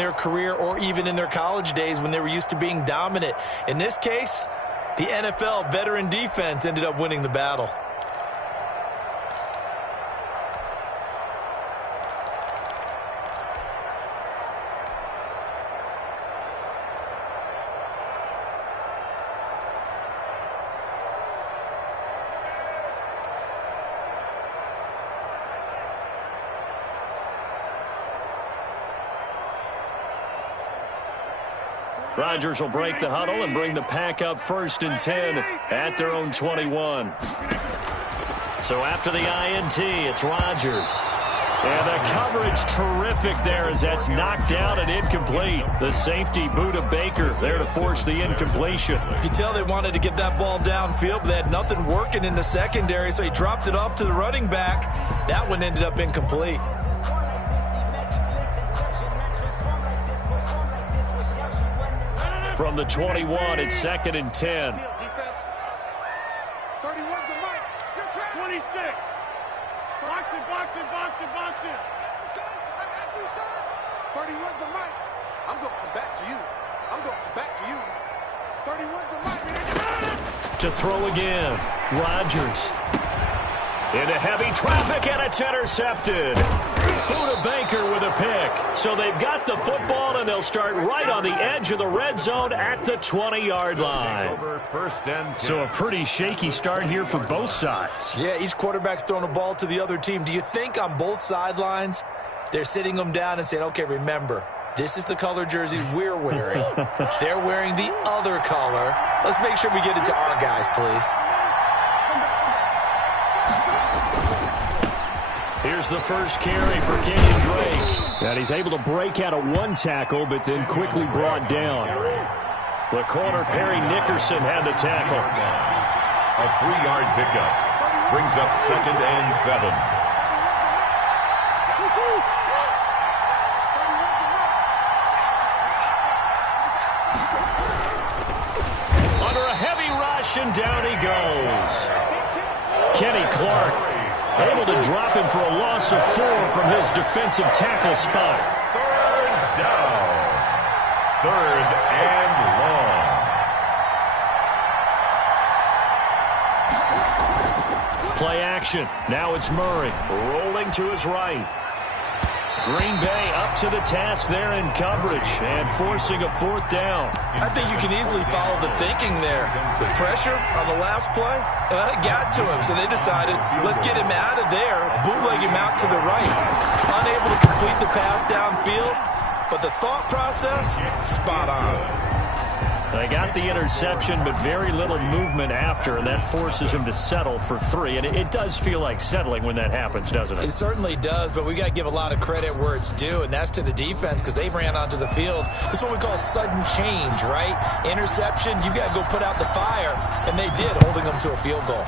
their career or even in their college days when they were used to being dominant. In this case, the NFL veteran defense ended up winning the battle. Rodgers will break the huddle and bring the pack up 1st and 10 at their own 21. So after the INT, it's Rodgers. And the coverage terrific there as that's knocked down and incomplete. The safety, Buda Baker, there to force the incompletion. You can tell they wanted to get that ball downfield, but they had nothing working in the secondary, so he dropped it off to the running back. That one ended up incomplete. From the 21, it's 2nd and 10. 31's the mic. 26. Box it. I got you, sir. 31's the mic. I'm going to come back to you. 31's the mic. To throw again, Rodgers. Into heavy traffic, and it's intercepted. Buda Baker with a pick. So they've got the football, and they'll start right on the edge of the red zone at the 20-yard line. So a pretty shaky start here for both sides. Yeah, each quarterback's throwing a ball to the other team. Do you think on both sidelines they're sitting them down and saying, okay, remember, this is the color jersey we're wearing. They're wearing the other color. Let's make sure we get it to our guys, please. Here's the first carry for Kenyon Drake. And he's able to break out of one tackle, but then quickly brought down. The corner, Perry Nickerson, had the tackle. A 3-yard pickup brings up 2nd and 7. Under a heavy rush, and down he goes. Kenny Clark able to drop him for a loss of 4 from his defensive tackle spot. 3rd down. 3rd and long. Play action. Now it's Murray rolling to his right. Green Bay up to the task there in coverage and forcing a 4th down. I think you can easily follow the thinking there. The pressure on the last play, it got to him, so they decided, let's get him out of there, bootleg him out to the right. Unable to complete the pass downfield, but the thought process, spot on. They got the interception, but very little movement after, and that forces him to settle for 3. And it does feel like settling when that happens, doesn't it? It certainly does, but we got to give a lot of credit where it's due, and that's to the defense because they ran onto the field. This is what we call sudden change, right? Interception, you got to go put out the fire, and they did, holding them to a field goal.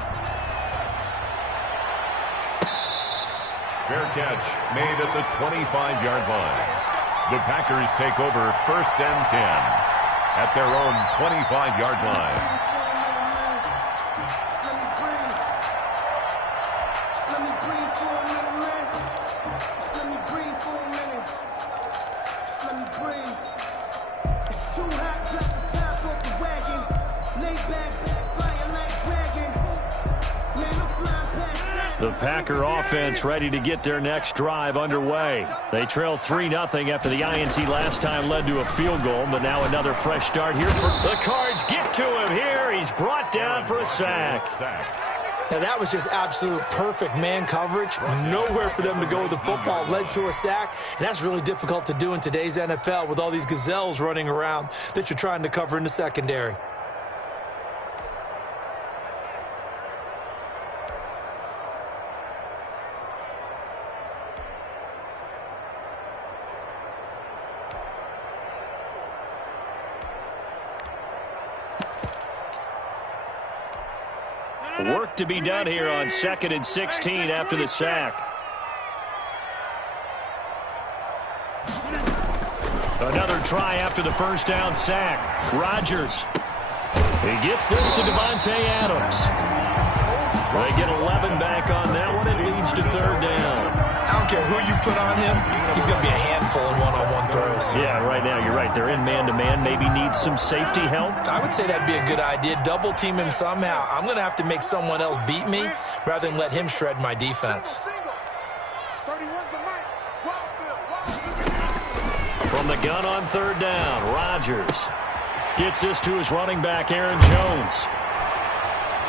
Fair catch made at the 25-yard line. The Packers take over 1st and 10. At their own 25-yard line. The Packer offense ready to get their next drive underway. They trail 3-0 after the INT last time led to a field goal, but now another fresh start here. The Cards get to him here. He's brought down for a sack. Now that was just absolute perfect man coverage. Nowhere for them to go with the football. Led to a sack, and that's really difficult to do in today's NFL with all these gazelles running around that you're trying to cover in the secondary. Work to be done here on 2nd and 16 after the sack. Another try after the first down sack. Rodgers. He gets this to Devontae Adams. They get 11 back on that one. It leads to 3rd down. I don't care who you put on him, he's going to be a handful in one-on-one throws. Yeah, right now you're right. They're in man-to-man. Maybe needs some safety help. I would say that'd be a good idea. Double team him somehow. I'm going to have to make someone else beat me rather than let him shred my defense. From the gun on third down, Rodgers gets this to his running back, Aaron Jones.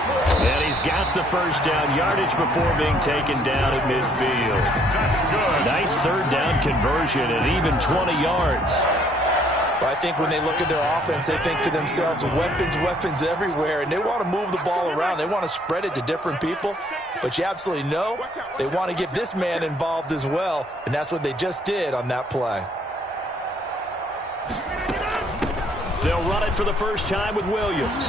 And he's got the first down yardage before being taken down at midfield. That's good. Nice third down conversion at even 20 yards. Well, I think when they look at their offense, they think to themselves, weapons everywhere, and they want to move the ball around. They want to spread it to different people, but you absolutely know they want to get this man involved as well, and that's what they just did on that play. They'll run it for the first time with Williams.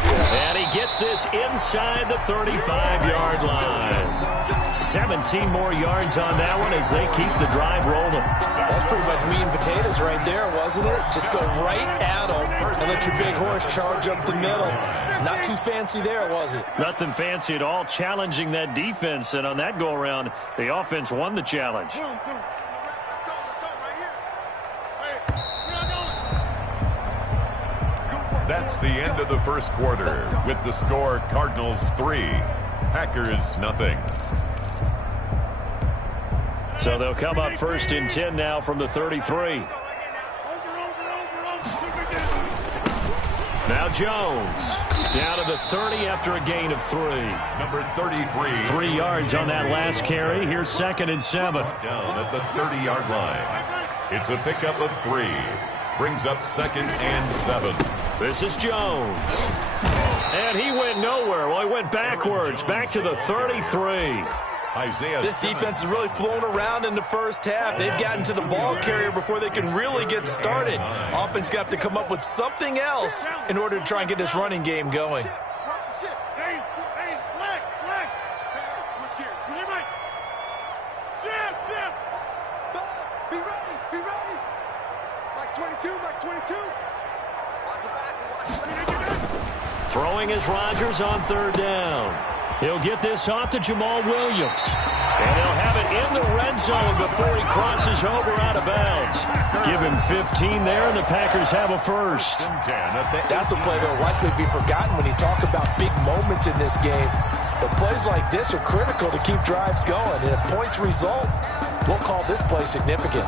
And he gets this inside the 35-yard line. 17 more yards on that one as they keep the drive rolling. That's pretty much meat and potatoes right there, wasn't it? Just go right at them and let your big horse charge up the middle. Not too fancy there, was it? Nothing fancy at all, challenging that defense. And on that go-around, the offense won the challenge. That's the end of the first quarter with the score Cardinals 3, Packers nothing. So they'll come up first and 10 now from the 33. Now Jones down to the 30 after a gain of 3. Number 33. 3 yards on that last carry. Here's 2nd and 7. Down at the 30-yard line. It's a pickup of 3. Brings up 2nd and 7. This is Jones. And he went nowhere. Well, he went backwards, back to the 33. This defense has really flown around in the first half. They've gotten to the ball carrier before they can really get started. Offense got to come up with something else in order to try and get this running game going. Throwing is Rodgers on third down. He'll get this off to Jamal Williams. And they'll have it in the red zone before he crosses over out of bounds. Give him 15 there, and the Packers have a first. That's a play that will likely be forgotten when you talk about big moments in this game. But plays like this are critical to keep drives going. And if points result, we'll call this play significant.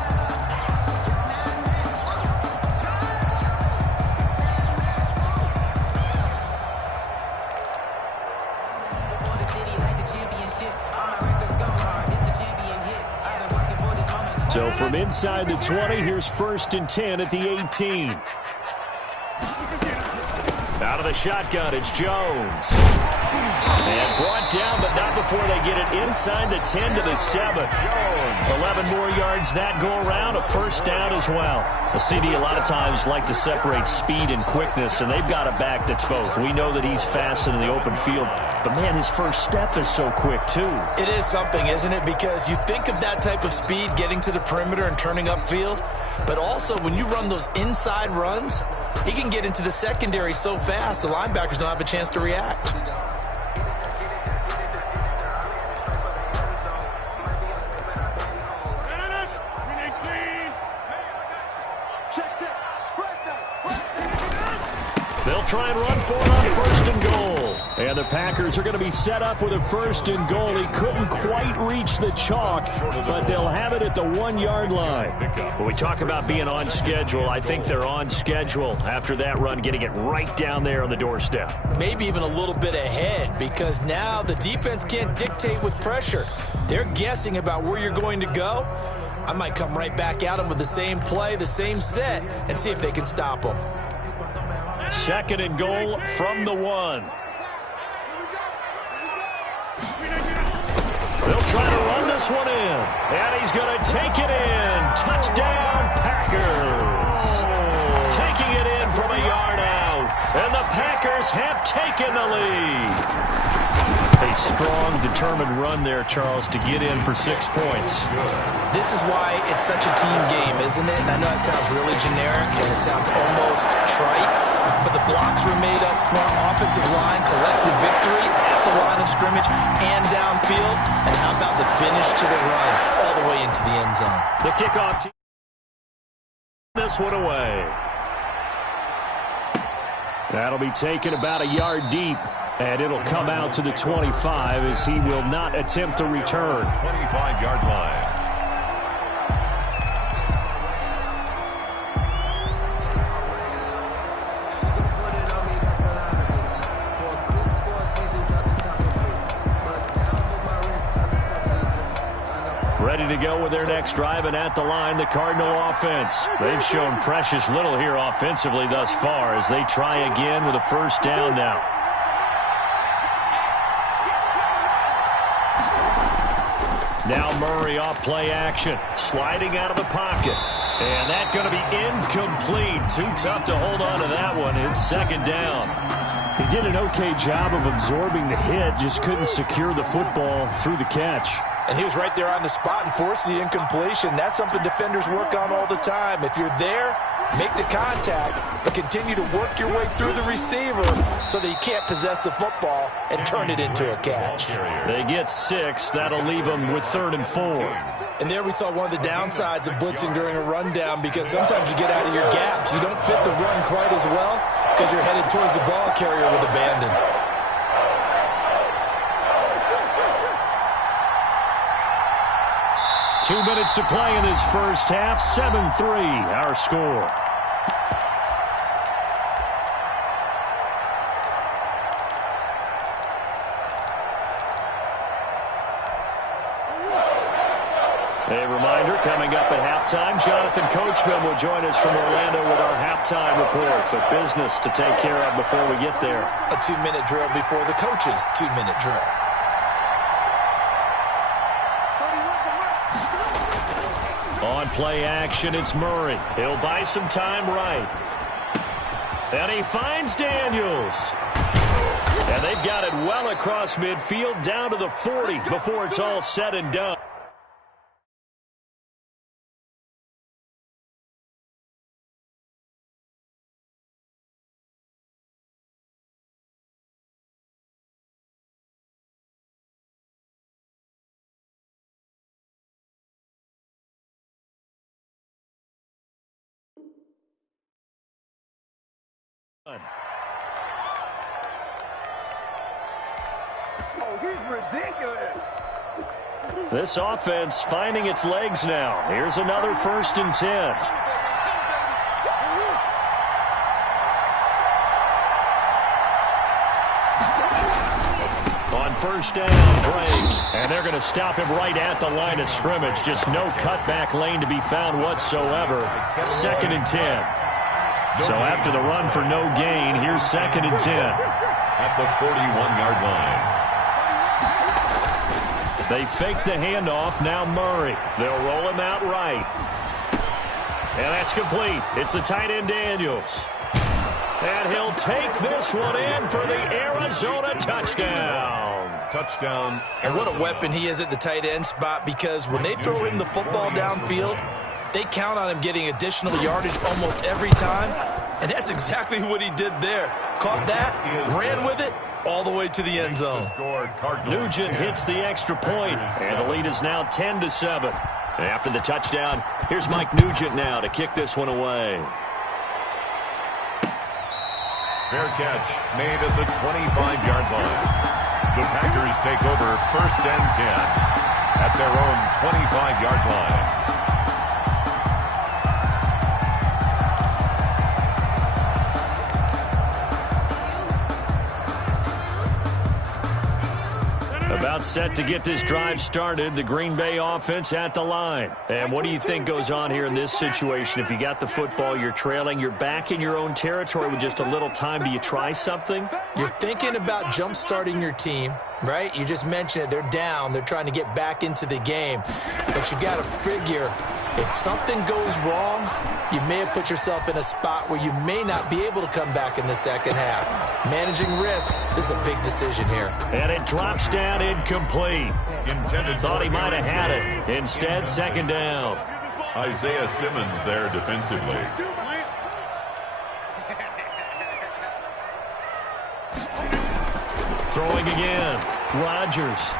So from inside the 20, here's 1st and 10 at the 18. Out of the shotgun, it's Jones. And brought down, but not before they get it inside the 10 to the 7. 11 more yards that go around, a first down as well. A CD a lot of times like to separate speed and quickness, and they've got a back that's both. We know that he's fast in the open field, but man, his first step is so quick too. It is something, isn't it? Because you think of that type of speed getting to the perimeter and turning upfield, but also when you run those inside runs, he can get into the secondary so fast the linebackers don't have a chance to react. They'll try and run for it on 1st and goal. And the Packers are going to be set up with a 1st and goal. He couldn't quite reach the chalk, but they'll have it at the 1-yard line. When we talk about being on schedule, I think they're on schedule after that run, getting it right down there on the doorstep. Maybe even a little bit ahead, because now the defense can't dictate with pressure. They're guessing about where you're going to go. I might come right back at them with the same play, the same set, and see if they can stop them. 2nd and goal from the 1. They'll try to run this one in. And he's going to take it in. Touchdown, Packers. Taking it in from a yard out. And the Packers have taken the lead. A strong, determined run there, Charles, to get in for 6 points. This is why it's such a team game, isn't it? And I know it sounds really generic and it sounds almost trite, but the blocks were made up front, offensive line, collective victory at the line of scrimmage and downfield. And how about the finish to the run all the way into the end zone? The kickoff team this one away. That'll be taken about a yard deep, and it'll come out to the 25 as he will not attempt to return. 25-yard line. Ready to go with their next drive, and at the line, the Cardinal offense. They've shown precious little here offensively thus far as they try again with a first down now. Now Murray off play action, sliding out of the pocket. And that's going to be incomplete. Too tough to hold on to that one. It's second down. He did an okay job of absorbing the hit, just couldn't secure the football through the catch. And he was right there on the spot and forced the incompletion. That's something defenders work on all the time. If you're there, make the contact, but continue to work your way through the receiver so that you can't possess the football and turn it into a catch. They get 6. That'll leave them with 3rd and 4. And there we saw one of the downsides of blitzing during a rundown, because sometimes you get out of your gaps. You don't fit the run quite as well because you're headed towards the ball carrier with abandon. Two minutes to play in this first half. 7-3, our score. A reminder, coming up at halftime, Jonathan Coachman will join us from Orlando with our halftime report. But business to take care of before we get there. A 2-minute drill before the coach's 2-minute drill. On play action, it's Murray. He'll buy some time right. And he finds Daniels. And they've got it well across midfield, down to the 40 before it's all said and done. Oh, he's ridiculous. This offense finding its legs now. Here's another 1st and 10. On first down, Drake. And they're going to stop him right at the line of scrimmage. Just no cutback lane to be found whatsoever. 2nd and 10. So after the run for no gain, here's 2nd and 10. At the 41-yard line. They fake the handoff. Now Murray. They'll roll him out right. And that's complete. It's the tight end Daniels. And he'll take this one in for the Arizona touchdown. Touchdown. And what a weapon he is at the tight end spot, because when they throw him the football downfield, they count on him getting additional yardage almost every time. And that's exactly what he did there. Caught that, ran with it, all the way to the end zone. Nugent hits the extra point, and the lead is now 10-7. After the touchdown, here's Mike Nugent now to kick this one away. Fair catch made at the 25-yard line. The Packers take over 1st and 10 at their own 25-yard line. About set to get this drive started, the Green Bay offense at the line. And what do you think goes on here in this situation? If you got the football, you're trailing, you're back in your own territory with just a little time. Do you try something? You're thinking about jump-starting your team, right? You just mentioned it. They're down. They're trying to get back into the game. But you got to figure If something goes wrong, you may have put yourself in a spot where you may not be able to come back in the second half. Managing risk, this is a big decision here. And it drops down incomplete. Thought he might have had it. Instead, second down. Isaiah Simmons there defensively. Throwing again. Rodgers.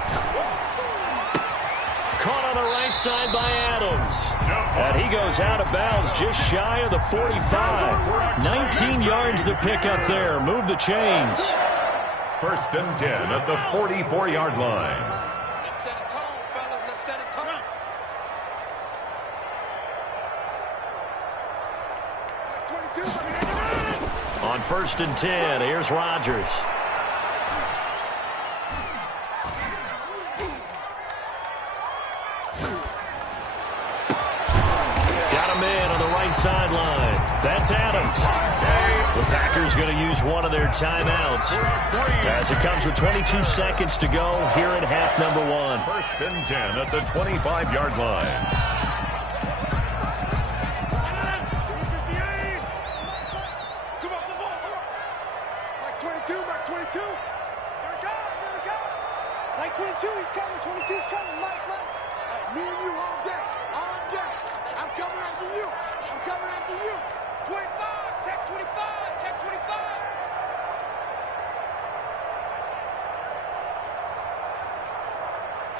Caught on the right side by Adams. And he goes out of bounds just shy of the 45. 19 yards to pick up there. Move the chains. First and 10 at the 44-yard line. Let's set a tone, fellas. Let's set a tone. That's 22. On first and 10, here's Rodgers. Sideline. That's Adams. The Packers going to use one of their timeouts as it comes with 22 seconds to go here at half number 1. First and 10 at the 25-yard line. Come off the ball. Like 22, Mike 22. Here we go. Like 22, he's coming. 22's coming. Mike. Me and you all day. All day. I'm coming after you. Coming after you. 25. Check 25. Check 25.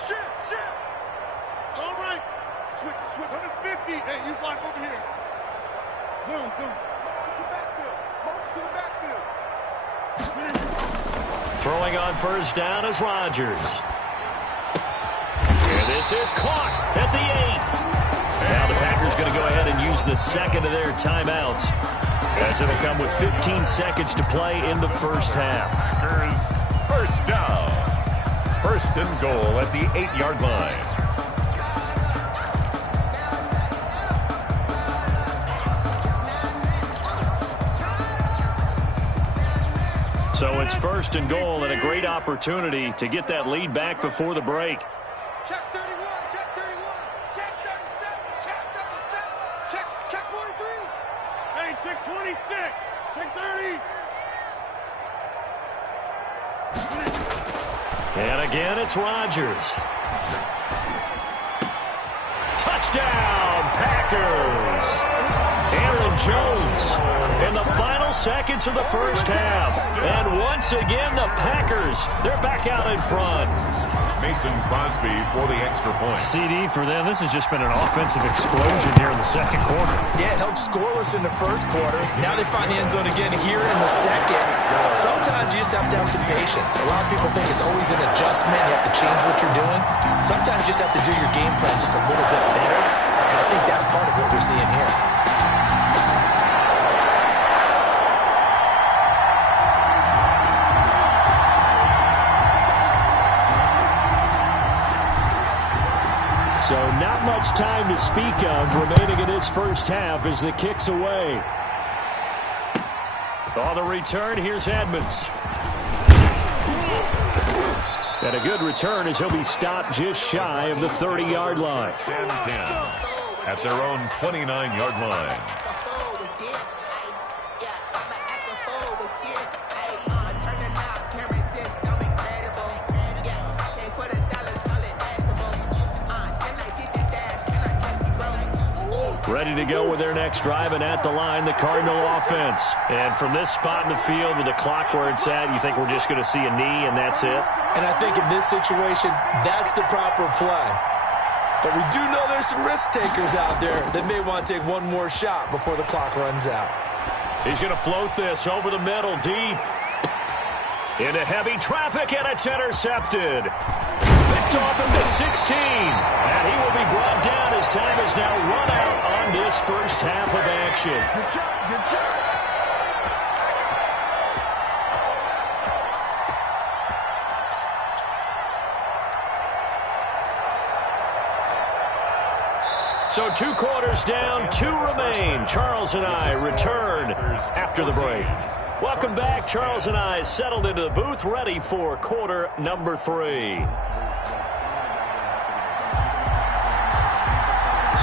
Shift. All right. Switch. 150. Hey, you block over here. Zoom. Motion to the backfield. Throwing on first down is Rodgers. And this is caught at the 8. Now the Packers going to go ahead and use the second of their timeouts as it'll come with 15 seconds to play in the first half. Here's first down. First and goal at the 8-yard line. So it's first and goal and a great opportunity to get that lead back before the break. Check 31. Check 31. Check 37. Check 37. Check 43. Hey, check 26. Check 30. And again, it's Rodgers. Touchdown, Packers! Aaron Jones in the final seconds of the first half. And once again, the Packers, they're back out in front. Mason Crosby for the extra point. CD for them. This has just been an offensive explosion here in the second quarter. Yeah, held scoreless in the first quarter. Now they find the end zone again here in the second. Sometimes you just have to have some patience. A lot of people think it's always an adjustment. You have to change what you're doing. Sometimes you just have to do your game plan just a little bit better. And I think that's part of what we're seeing here. So not much time to speak of remaining in this first half as the kick's away. On the return, here's Edmonds. And a good return as he'll be stopped just shy of the 30-yard line. 10-10 at their own 29-yard line. Ready to go with their next drive, and at the line, the Cardinal offense. And from this spot in the field with the clock where it's at, you think we're just going to see a knee and that's it? And I think in this situation, that's the proper play. But we do know there's some risk takers out there that may want to take one more shot before the clock runs out. He's going to float this over the middle, deep. Into heavy traffic, and it's intercepted. Picked off at the 16. And he will be brought down as time is now run out on this first half of action. Good job. So 2 quarters down, 2 remain. Charles and I return after the break. Welcome back. Charles and I settled into the booth, ready for quarter number 3.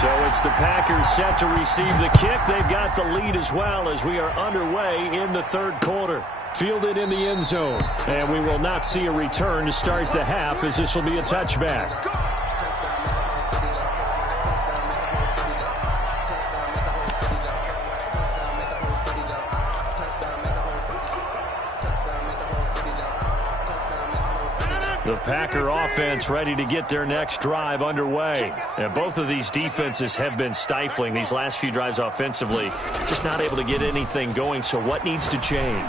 So it's the Packers set to receive the kick. They've got the lead as well as we are underway in the third quarter. Fielded in the end zone. And we will not see a return to start the half as this will be a touchback. The Packer offense ready to get their next drive underway. And both of these defenses have been stifling these last few drives offensively. Just not able to get anything going. So what needs to change?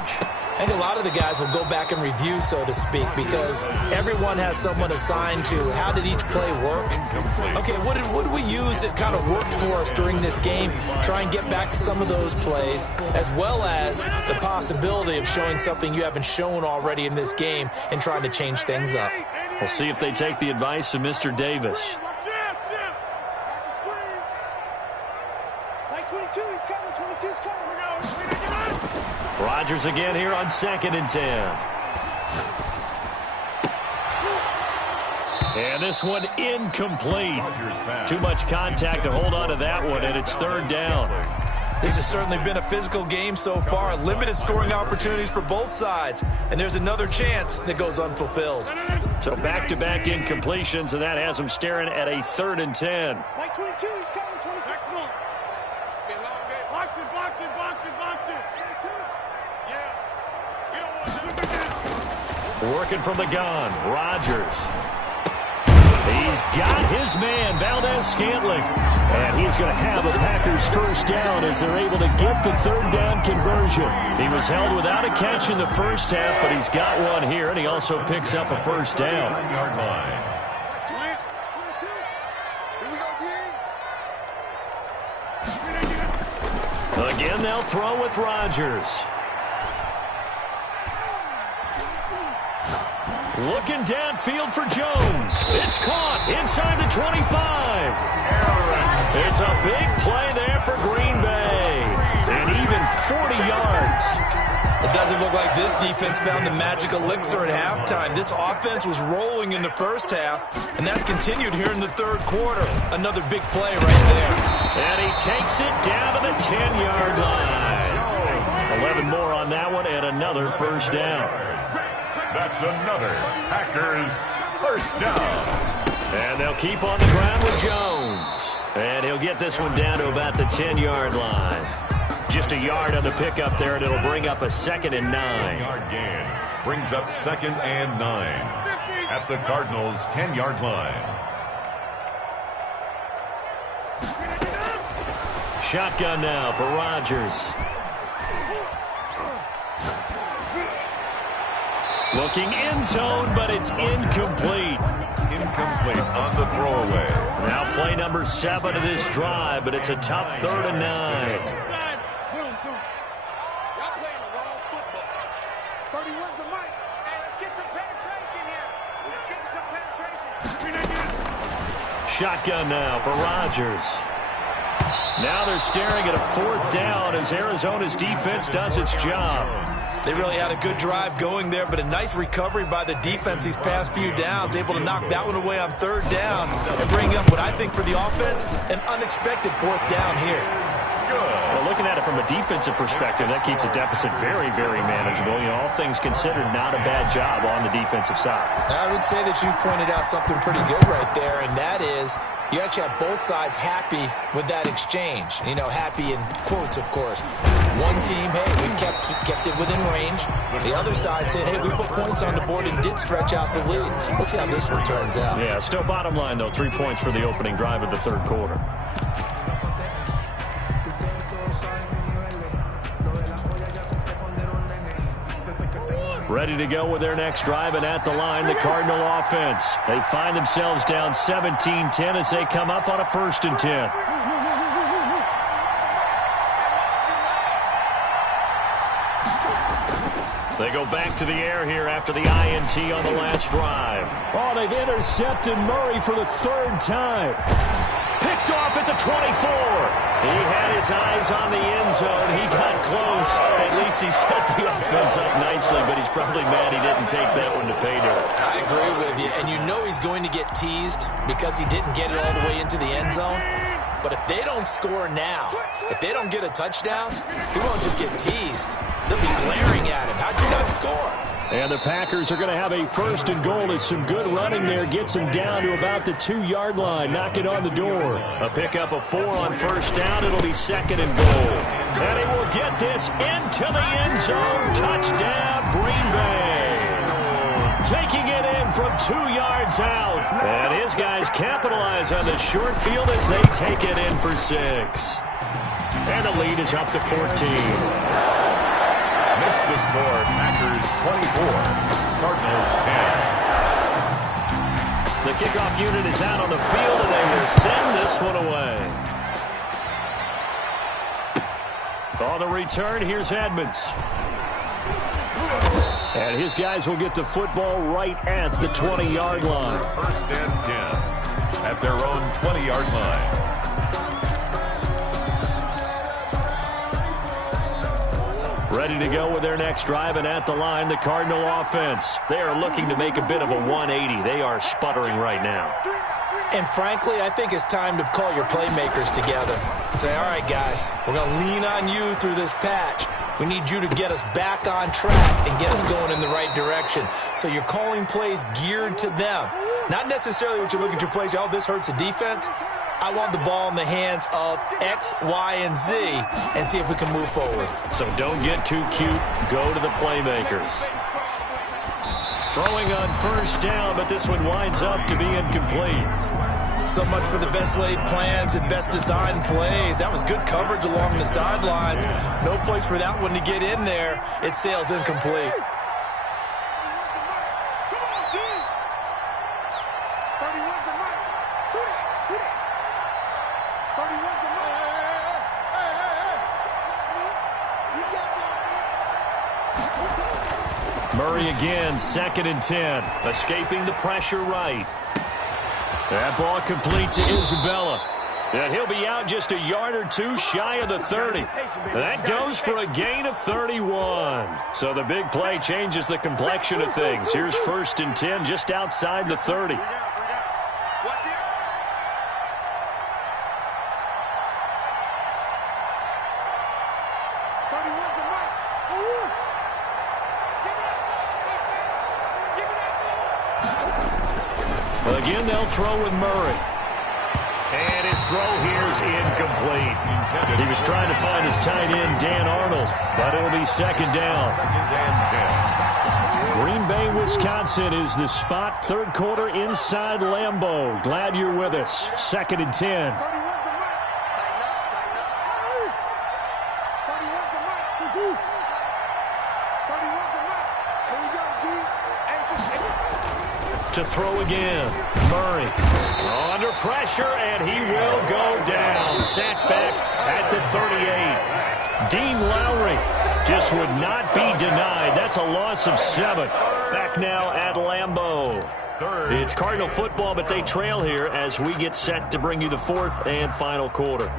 I think a lot of the guys will go back and review, so to speak, because everyone has someone assigned to how did each play work. Okay, what did we use that kind of worked for us during this game? Try and get back to some of those plays, as well as the possibility of showing something you haven't shown already in this game and trying to change things up. We'll see if they take the advice of Mr. Davis. Rodgers again here on 2nd and 10. And this one incomplete. Too much contact to hold on to that one, and it's 3rd down. This has certainly been a physical game so far. Limited scoring opportunities for both sides. And there's another chance that goes unfulfilled. So back-to-back incompletions, and that has him staring at a 3rd and 10. Like 22, he's coming, 22. Come on. It's been a long day. Box it. Working from the gun, Rodgers. He's got his man, Valdez-Scantling. And he's going to have a Packers first down as they're able to get the 3rd down conversion. He was held without a catch in the first half, but he's got one here, and he also picks up a first down. Again, they'll throw with Rodgers. Looking downfield for Jones. It's caught inside the 25. It's a big play there for Green Bay. And even 40 yards. It doesn't look like this defense found the magic elixir at halftime. This offense was rolling in the first half, and that's continued here in the third quarter. Another big play right there. And he takes it down to the 10-yard line. 11 more on that one, and another first down. That's another Packers first down. And they'll keep on the ground with Jones. And he'll get this one down to about the 10-yard line. Just a yard on the pickup there, and it'll bring up a 2nd and 9. Yard gain brings up 2nd and 9 at the Cardinals' 10-yard line. Shotgun now for Rodgers. Looking end zone, but it's incomplete. Incomplete on the throwaway. Now play number 7 of this drive, but it's a tough 3rd and 9. Y'all playing the wrong football. 31's the mic. Hey, let's get some penetration here. Let's get some penetration. Shotgun now for Rodgers. Now they're staring at a 4th down as Arizona's defense does its job. They really had a good drive going there, but a nice recovery by the defense these past few downs, able to knock that one away on 3rd down and bring up what I think for the offense, an unexpected 4th down here. Well, looking at it from a defensive perspective, that keeps the deficit very, very manageable. You know, all things considered, not a bad job on the defensive side. I would say that you've pointed out something pretty good right there, and that is you actually have both sides happy with that exchange. You know, happy in quotes, of course. One team, hey, we've kept it within range. The other side saying, hey, we put points on the board and did stretch out the lead. Let's see how this one turns out. Yeah, still bottom line, though, 3 points for the opening drive of the third quarter. Ready to go with their next drive, and at the line, the Cardinal offense. They find themselves down 17-10 as they come up on a 1st and 10. They go back to the air here after the INT on the last drive. Oh, they've intercepted Murray for the 3rd time. Picked off at the 24. He had his eyes on the end zone. He got close. At least he set the offense up nicely, but he's probably mad he didn't take that one to pay dirt. I agree with you, and you know he's going to get teased because he didn't get it all the way into the end zone. But if they don't score now, if they don't get a touchdown, he won't just get teased. They'll be glaring at him. How'd you not score? And the Packers are going to have a 1st and goal as some good running there gets them down to about the 2-yard line. Knock it on the door. A pickup of 4 on 1st down. It'll be 2nd and goal. And he will get this into the end zone. Touchdown, Green Bay. Taking it in from 2 yards out. And his guys capitalize on the short field as they take it in for 6. And the lead is up to 14. Next to score, Packers 24, Cardinals 10. The kickoff unit is out on the field, and they will send this one away. On the return, here's Edmonds. And his guys will get the football right at the 20-yard line. 1st and 10 at their own 20-yard line. Ready to go with their next drive, and at the line, the Cardinal offense. They are looking to make a bit of a 180. They are sputtering right now. And frankly, I think it's time to call your playmakers together and say, all right, guys, we're going to lean on you through this patch. We need you to get us back on track and get us going in the right direction. So you're calling plays geared to them. Not necessarily what you look at your plays, oh, this hurts the defense. I want the ball in the hands of X, Y, and Z and see if we can move forward. So don't get too cute. Go to the playmakers. Throwing on 1st down, but this one winds up to be incomplete. So much for the best laid plans and best designed plays. That was good coverage along the sidelines. No place for that one to get in there. It sails incomplete. Murray again, 2nd and 10. Escaping the pressure right. That ball complete to Isabella. And he'll be out just a yard or 2 shy of the 30. That goes for a gain of 31. So the big play changes the complexion of things. Here's 1st and 10 just outside the 30. Again, they'll throw with Murray. And his throw here is incomplete. He was trying to find his tight end, Dan Arnold, but it'll be 2nd down. Green Bay, Wisconsin is the spot. 3rd quarter inside Lambeau. Glad you're with us. 2nd and 10. To throw again. Murray under pressure, and he will go down. Sacked back at the 38. Dean Lowry just would not be denied. That's a loss of 7. Back now at Lambeau. It's Cardinal football, but they trail here as we get set to bring you the 4th and final quarter.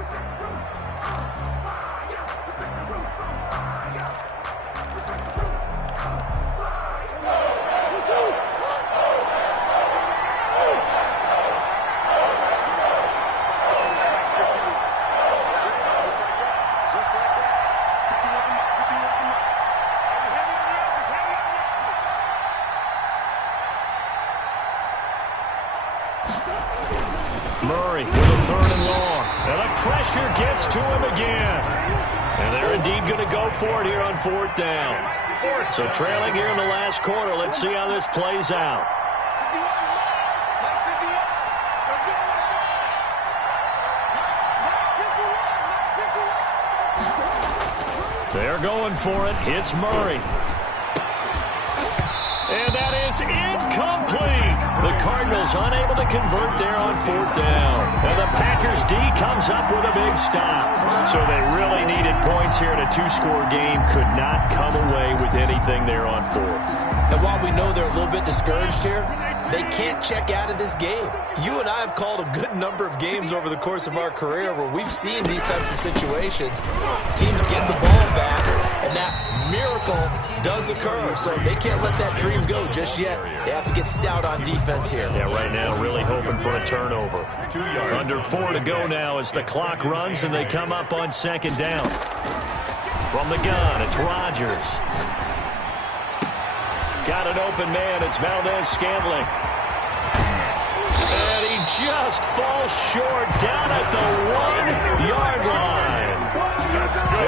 Murray with a 3rd and long. And the pressure gets to him again. And they're indeed going to go for it here on 4th down. So trailing here in the last quarter. Let's see how this plays out. They're going for it. It's Murray. And that is incomplete. The Cardinals unable to convert there on 4th down. And the Packers D comes up with a big stop. So they really needed points here in a 2-score game. Could not come away with anything there on 4th. And while we know they're a little bit discouraged here, they can't check out of this game. You and I have called a good number of games over the course of our career where we've seen these types of situations. Teams get the ball back, and And that miracle does occur, so they can't let that dream go just yet. They have to get stout on defense here. Yeah, right now really hoping for a turnover. Under 4 to go now as the clock runs and they come up on second down. From the gun, it's Rodgers. Got an open man, it's Valdez-Scantling. And he just falls short down at the 1-yard line.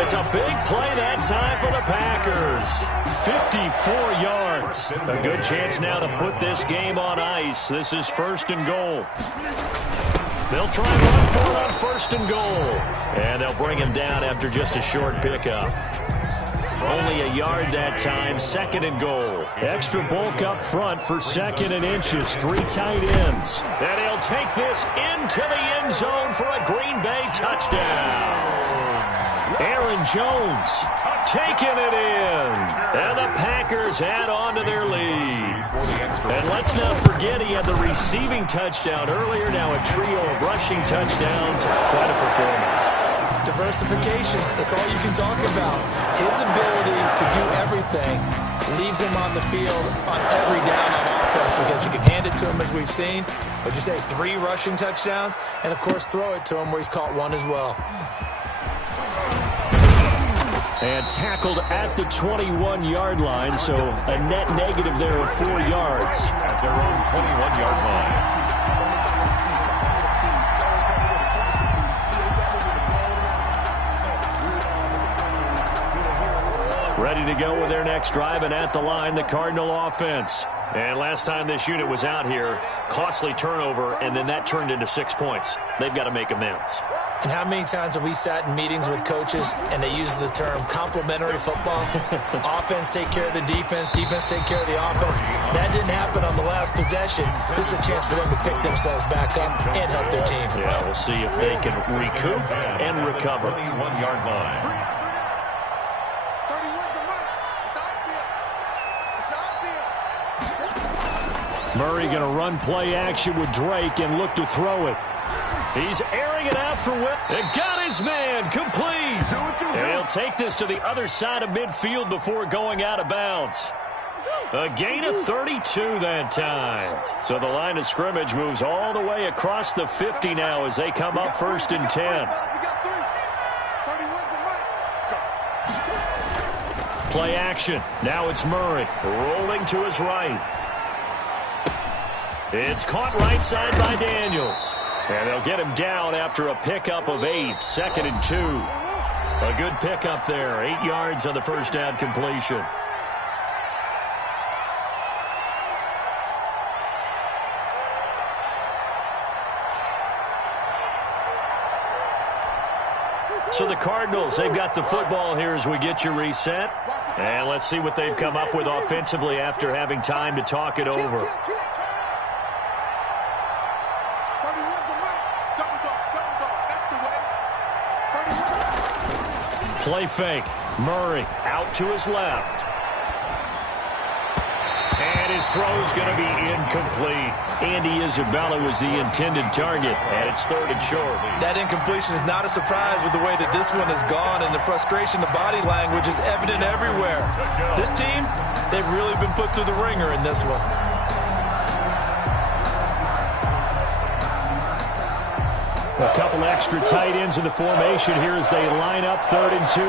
It's a big play that time for the Packers. 54 yards. A good chance now to put this game on ice. This is 1st and goal. They'll try and run for it on 1st and goal. And they'll bring him down after just a short pickup. Only a yard that time, 2nd and goal. Extra bulk up front for 2nd and inches. 3 tight ends. And he'll take this into the end zone for a Green Bay touchdown. Aaron Jones taking it in. And the Packers add on to their lead. And let's not forget he had the receiving touchdown earlier. Now a trio of rushing touchdowns. Quite a performance. Diversification, that's all you can talk about. His ability to do everything leaves him on the field on every down on offense because you can hand it to him as we've seen. But you say 3 rushing touchdowns, and of course throw it to him where he's caught 1 as well. And tackled at the 21-yard line, so a net negative there of 4 yards. At their own 21-yard line. Ready to go with their next drive, and at the line, the Cardinal offense. And last time this unit was out here, costly turnover, and then that turned into 6 points. They've got to make amends. And how many times have we sat in meetings with coaches and they use the term complementary football? Offense take care of the defense, defense take care of the offense. That didn't happen on the last possession. This is a chance for them to pick themselves back up and help their team. Yeah, we'll see if they can recoup and recover. 21-yard line. 31's the mark. It's outfield. It's outfield. Murray going to run play action with Drake and look to throw it. He's airing it out for Whip. And got his man complete. And he'll take this to the other side of midfield before going out of bounds. A gain of 32 that time. So the line of scrimmage moves all the way across the 50 now as they come up 1st and 10. We got 3. 31's the mark. Go. Play action. Now it's Murray rolling to his right. It's caught right side by Daniels. And they'll get him down after a pickup of 8, 2nd and 2. A good pickup there, 8 yards on the first down completion. So the Cardinals, they've got the football here as we get you reset. And let's see what they've come up with offensively after having time to talk it over. Play fake. Murray out to his left. And his throw's going to be incomplete. Andy Isabella was the intended target, and it's 3rd and short. That incompletion is not a surprise with the way that this one has gone, and the frustration, the body language is evident everywhere. This team, they've really been put through the ringer in this one. A couple extra tight ends in the formation here as they line up 3rd and 2.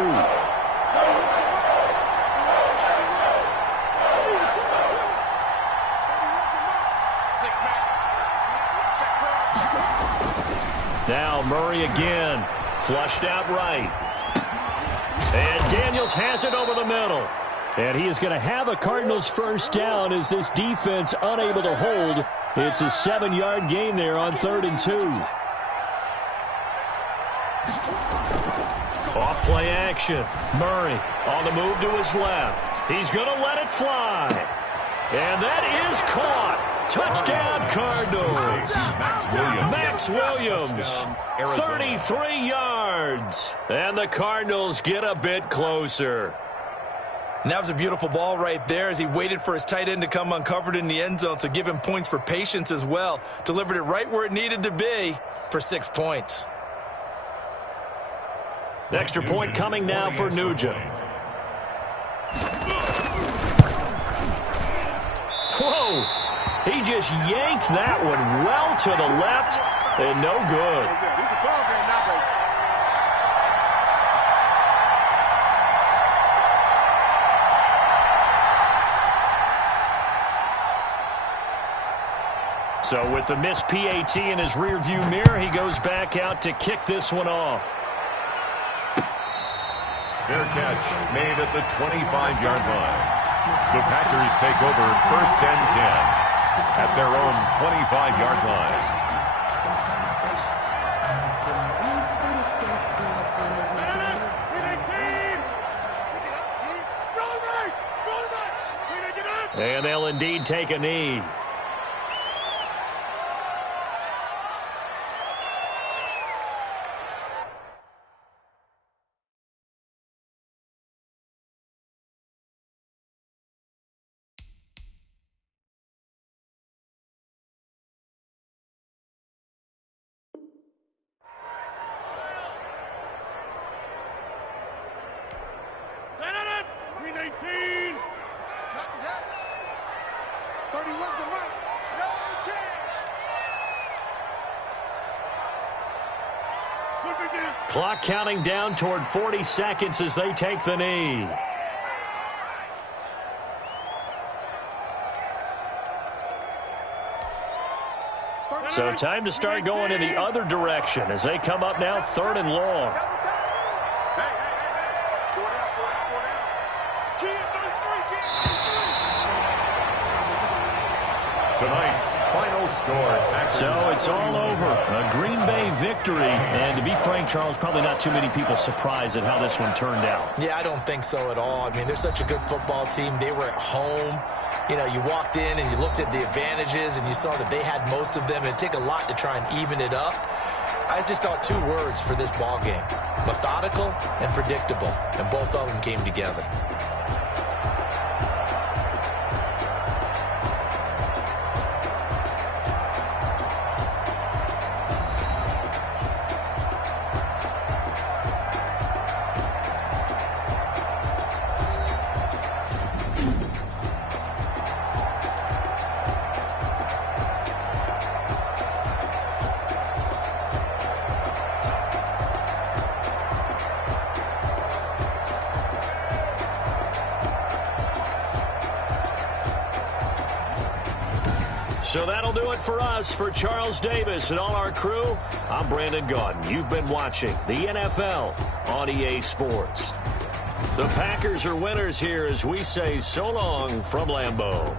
Now Murray again, flushed out right. And Daniels has it over the middle. And he is going to have a Cardinals first down as this defense unable to hold. It's a 7-yard gain there on 3rd and 2. Off play action. Murray on the move to his left. He's going to let it fly. And that is caught. Touchdown Cardinals. Max Williams. 33 yards. And the Cardinals get a bit closer. And that was a beautiful ball right there as he waited for his tight end to come uncovered in the end zone, so give him points for patience as well. Delivered it right where it needed to be for 6 points. Extra point coming now for Nugent. Whoa! He just yanked that one well to the left, and no good. So with the missed PAT in his rearview mirror, he goes back out to kick this one off. Fair catch made at the 25-yard line. The Packers take over 1st and 10 at their own 25-yard line. And they'll indeed take a knee. Clock counting down toward 40 seconds as they take the knee. So time to start going in the other direction as they come up now 3rd and long. Tonight's final score. So it's all over. A Green Bay victory. And to be frank, Charles, probably not too many people surprised at how this one turned out. Yeah, I don't think so at all. I mean, they're such a good football team. They were at home. You know, you walked in and you looked at the advantages and you saw that they had most of them. It'd take a lot to try and even it up. I just thought 2 words for this ball game: methodical and predictable. And both of them came together. So that'll do it for us. For Charles Davis and all our crew, I'm Brandon Gaudin. You've been watching the NFL on EA Sports. The Packers are winners here as we say so long from Lambeau.